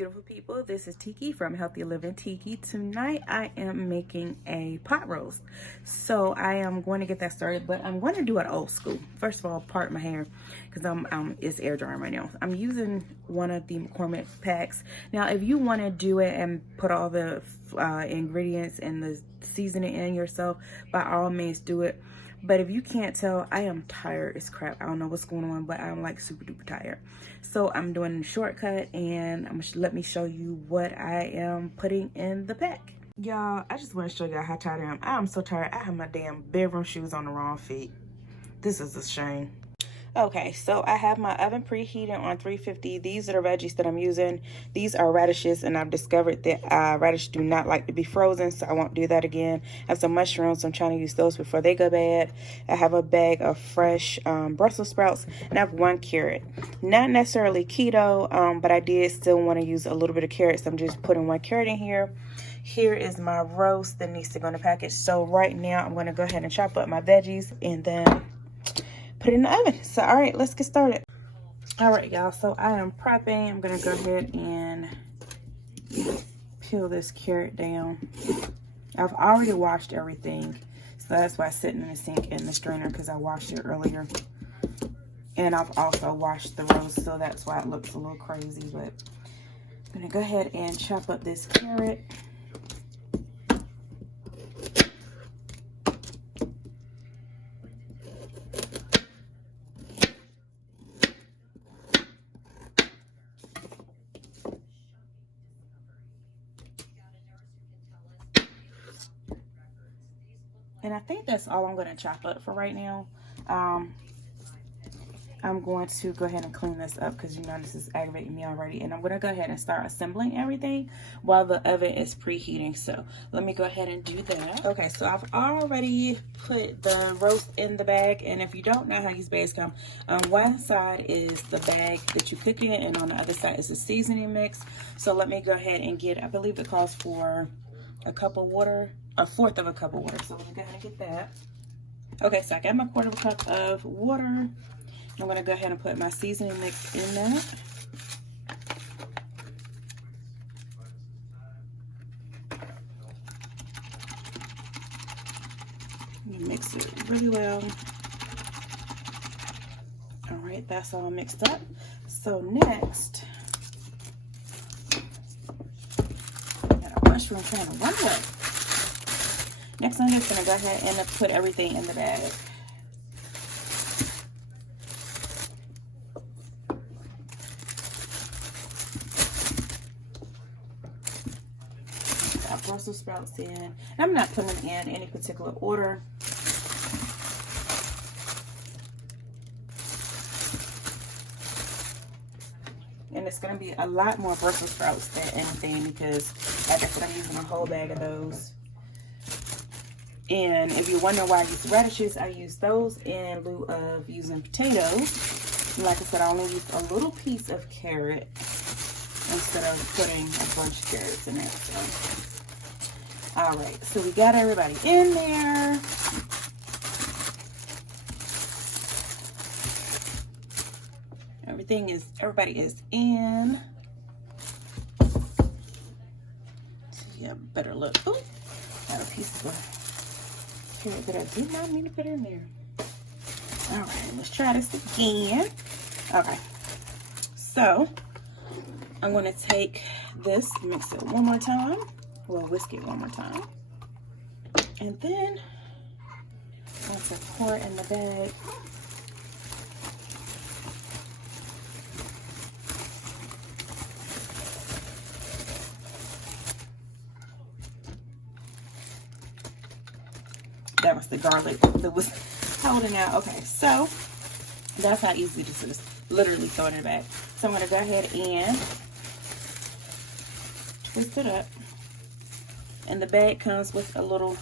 beautiful people. This is Tiki from Healthy Living Tiki. Tonight I am making a pot roast. So I am going to get that started, but I'm going to do it old school. First of all, part my hair because it's air drying right now. I'm using one of the McCormick packs. Now, if you want to do it and put all the ingredients and the seasoning in yourself, by all means do it. But if you can't tell, I am tired as crap. I don't know what's going on, but I'm like super duper tired. So I'm doing a shortcut, and let me show you what I am putting in the pack. Y'all, I just want to show y'all how tired I am. I am so tired. I have my damn bedroom shoes on the wrong feet. This is a shame. Okay, so I have my oven preheating on 350. These are the veggies that I'm using. These are radishes, and I've discovered that radishes do not like to be frozen, so I won't do that again. I have some mushrooms. I'm trying to use those before they go bad. I have a bag of fresh Brussels sprouts, and I have 1 carrot. Not necessarily keto, but I did still want to use a little bit of carrots, so I'm just putting 1 carrot in here. Here is my roast that needs to go in the package. So right now, I'm going to go ahead and chop up my veggies, and then put it in the oven. So all right, let's get started. All right, y'all, so I am prepping. I'm gonna go ahead and peel this carrot down. I've already washed everything, so that's why it's sitting in the sink in the strainer, because I washed it earlier. And I've also washed the roast, so that's why it looks a little crazy. But I'm gonna go ahead and chop up this carrot. And I think that's all I'm going to chop up for right now. I'm going to go ahead and clean this up because, you know, this is aggravating me already. And I'm going to go ahead and start assembling everything while the oven is preheating. So let me go ahead and do that. Okay, so I've already put the roast in the bag. And if you don't know how these bags come, on one side is the bag that you cook in, and on the other side is the seasoning mix. So let me go ahead and get, I believe it calls for a cup of water. 1/4 of a cup of water. So let me go ahead and get that. Okay, so I got my 1/4 of a cup of water. I'm going to go ahead and put my seasoning mix in that. Mix it really well. All right, that's all mixed up. So next, I got a mushroom trying to run away. Next, I'm just going to go ahead and put everything in the bag. Got Brussels sprouts in. And I'm not putting them in any particular order. And it's going to be a lot more Brussels sprouts than anything because, like I said, I'm using a whole bag of those. And if you're wondering why I use radishes, I use those in lieu of using potatoes. And like I said, I only use a little piece of carrot instead of putting a bunch of carrots in there. So, all right, so we got everybody in there. Everybody is in. So yeah, better look. Ooh, got a piece of carrot that I did not mean to put in there. All right, let's try this again. Okay, so I'm going to take this, mix it one more time. We'll whisk it one more time. And then I'm going to pour it in the bag. That was the garlic that was holding out. Okay, so that's how easy this is. Literally throw it in the bag. So I'm going to go ahead and twist it up. And the bag comes with a little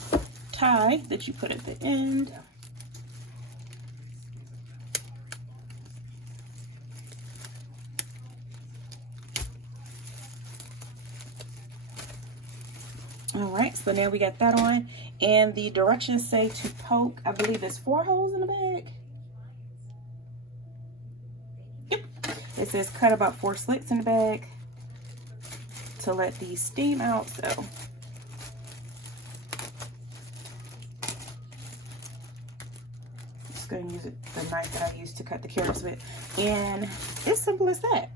tie that you put at the end. All right, so now we got that on. And the directions say to poke, I believe there's 4 holes in the bag. Yep. It says cut about 4 slits in the bag. to let these steam out. So just gonna use the knife that I used to cut the carrots with, and it's simple as that.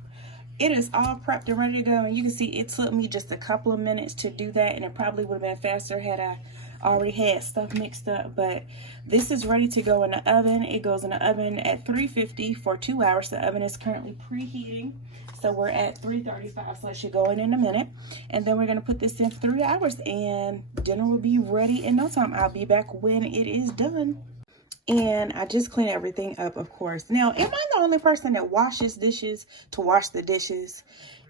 It is all prepped and ready to go, and you can see it took me just a couple of minutes to do that, and it probably would have been faster had I already had stuff mixed up. But this is ready to go in the oven. It goes in the oven at 350 for 2 hours. The oven is currently preheating, so we're at 335, so it should go in a minute. And then we're going to put this in 3 hours, and dinner will be ready in no time. I'll be back when it is done. And I just clean everything up, of course. Now, am I the only person that washes dishes to wash the dishes?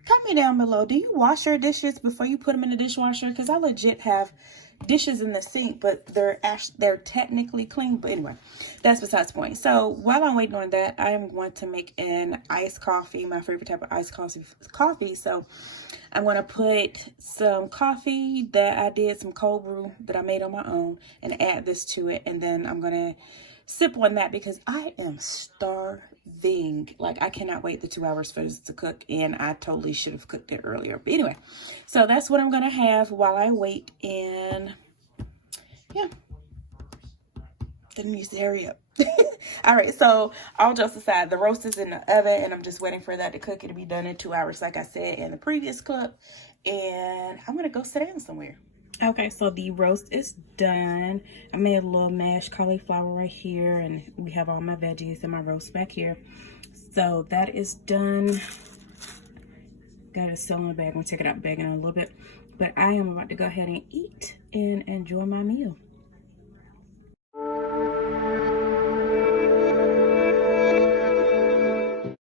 Comment down below. Do you wash your dishes before you put them in the dishwasher? Because I legit have dishes in the sink, but they're technically clean. But anyway, that's besides the point. So while I'm waiting on that, I am going to make an iced coffee, my favorite type of iced coffee. So I'm going to put some coffee that I did, some cold brew that I made on my own, and add this to it. And then I'm going to sip on that because I am starving. Like, I cannot wait the 2 hours for this to cook, and I totally should have cooked it earlier. But anyway, so that's what I'm going to have while I wait. And yeah, didn't use to hurry up. All right, so all jokes aside, the roast is in the oven, and I'm just waiting for that to cook. It'll be done in 2 hours, like I said in the previous clip. And I'm going to go sit down somewhere. Okay, so the roast is done. I made a little mashed cauliflower right here, and we have all my veggies and my roast back here. So that is done. Got it still in the bag. I'm going to take it out the bag in a little bit. But I am about to go ahead and eat and enjoy my meal.